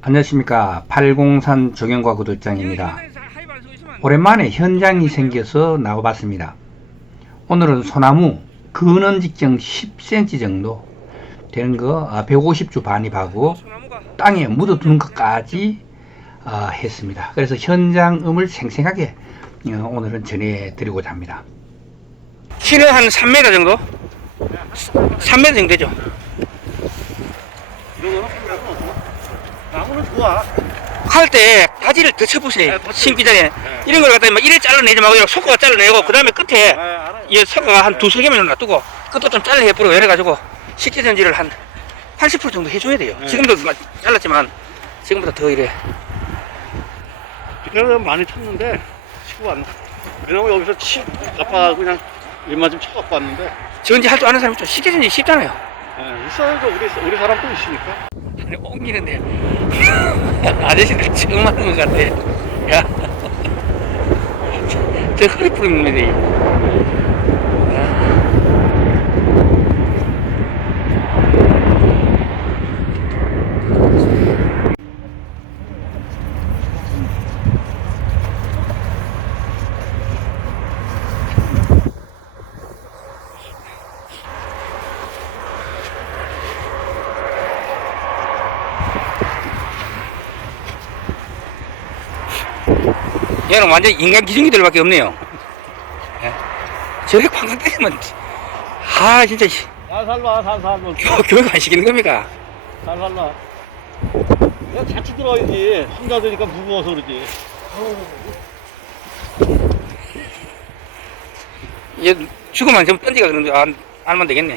안녕하십니까. 팔공산 조경과 구독장입니다. 오랜만에 현장이 생겨서 나와봤습니다. 오늘은 소나무 근원 직정 10cm 정도 되는 거 150주 반입하고 땅에 묻어두는 것까지 아, 했습니다. 그래서 현장음을 생생하게 어, 오늘은 전해드리고자 합니다. 키는 한 3m 정도? 3m 정도 되죠? 나무는 좋아. 할 때 바지를 더 쳐보세요. 네. 신기 전에. 이런 걸 갖다 막 이래 잘라내지 말고 속고가 잘라내고 그 다음에 끝에 네. 이 속고가 한 두세 개만 놔두고 끝도 좀 잘라해버리고 이래가지고 식기전지를 한 80% 정도 해줘야 돼요. 네. 지금도 막 잘랐지만 지금보다 더 이래. 그래서 많이 쳤는데 치고 왔네. 왜냐면 여기서 치 아빠 그냥 일만 좀 쳐갖고 왔는데 전지 할 줄 아는 사람 있죠. 식기전지 쉽잖아요. 예, 있어야죠. 우리 우리 사람 도 있으니까. 아니, 옮기는데. 아저씨들 처음 하는 것 같아. 야, 저 허리 놈 얘는 완전 인간 기준기들밖에 없네요. 예. 저렇게 관광 다니면 아 진짜 씨, 살살 봐, 살살 봐. 교, 교육 안 시키는 겁니까? 살살 봐. 내가 자주 들어야지. 혼자 되니까 무거워서 그러지. 얘 죽으면 좀 던지가 그런데 안 알면 되겠네.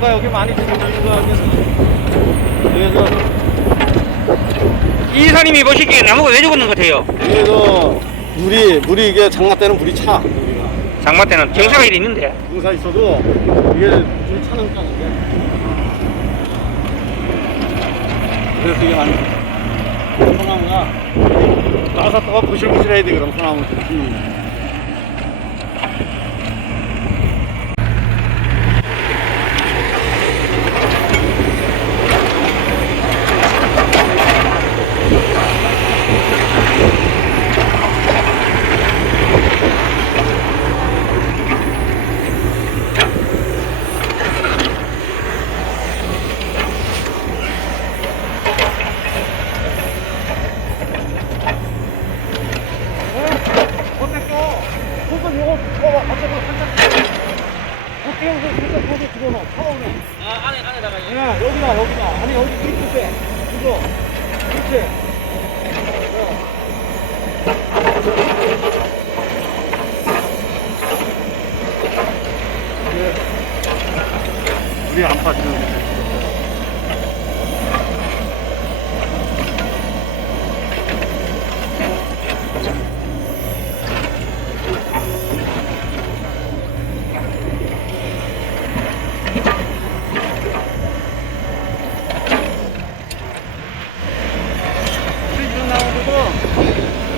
나무가 여기 많이 같아서. 그래서, 이사님이 보시기에 나무가 왜 죽었는 것 같아요? 그래서 물이, 물이 이게 장마 때는 물이 차. 여기가. 장마 때는 경사가 이리 있는데. 공사 있어도 이게 물이 차는 땅인데. 그래서 이게 많이. 소나무가 나사다가 부실부실해야 돼, 그럼 소나무. 음. 어땠어? 요거 들어봐. 갑자기 한잔. 어떻게 해서 손좀 거기 들어놔. 차가우네. 아, 안에, 안에다가. 야, 여기다, 여기다. 아니, 여기 밑에 빼. 이거. 그렇지. 우리 안 빠지는 거. 이런 나무도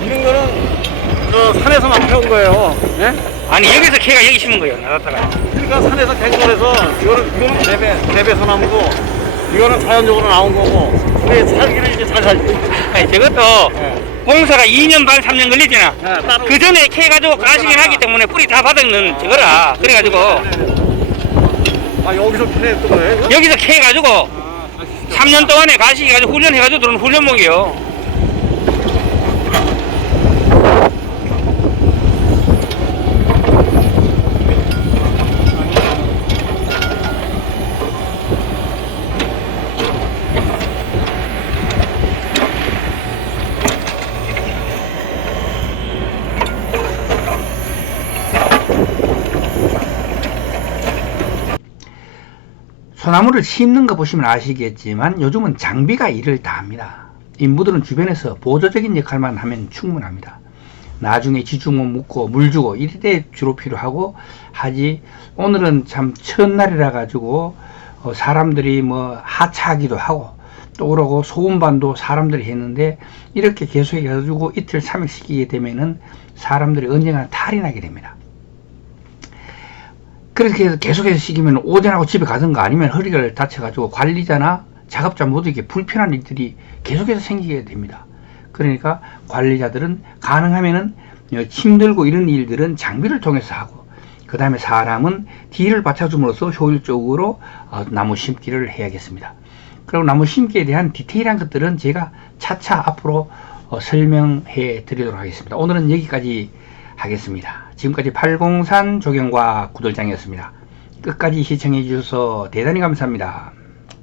이런 거는 저 산에서만 펴온 거예요. 예? 아니, 여기서 걔가 여기 심은 거예요, 나갔다가. 그러니까 산에서 캔 거라서 이거는 이거는 대배 대배 소나무고 이거는 자연적으로 나온 거고 우리 살기를 이제 잘 살지. 아니, 저것도 예. 공사가 2년 반, 3년 걸리잖아. 예, 따로 그 전에 캐 가지고 가시긴 하기 때문에 뿌리 다 바닥는 저거라. 그래가지고, 아 여기서 캐냈던 거예요? 여기서 캐 가지고, 아, 아시죠? 3년 동안에 가시기 가지고 훈련해가지고 들어온 훈련목이요. 소 나무를 심는 거 보시면 아시겠지만 요즘은 장비가 일을 다 합니다. 인부들은 주변에서 보조적인 역할만 하면 충분합니다. 나중에 지중원 묻고 물 주고 이럴 때 주로 필요하고 하지 오늘은 참 첫날이라 가지고 어, 사람들이 뭐 하차하기도 하고 또 그러고 소음반도 사람들이 했는데 이렇게 계속해 가지고 이틀 삼일 시키게 되면은 사람들이 언젠가 탈이 나게 됩니다. 그렇게 해서 계속해서 시키면 오전하고 집에 가든가 아니면 허리를 다쳐가지고 관리자나 작업자 모두에게 불편한 일들이 계속해서 생기게 됩니다. 그러니까 관리자들은 가능하면은 힘들고 이런 일들은 장비를 통해서 하고 그 다음에 사람은 뒤를 받쳐줌으로써 효율적으로 어, 나무 심기를 해야겠습니다. 그리고 나무 심기에 대한 디테일한 것들은 제가 차차 앞으로 어, 설명해 드리도록 하겠습니다. 오늘은 여기까지 하겠습니다. 지금까지 팔공산 조경과 구돌장이었습니다. 끝까지 시청해 주셔서 대단히 감사합니다.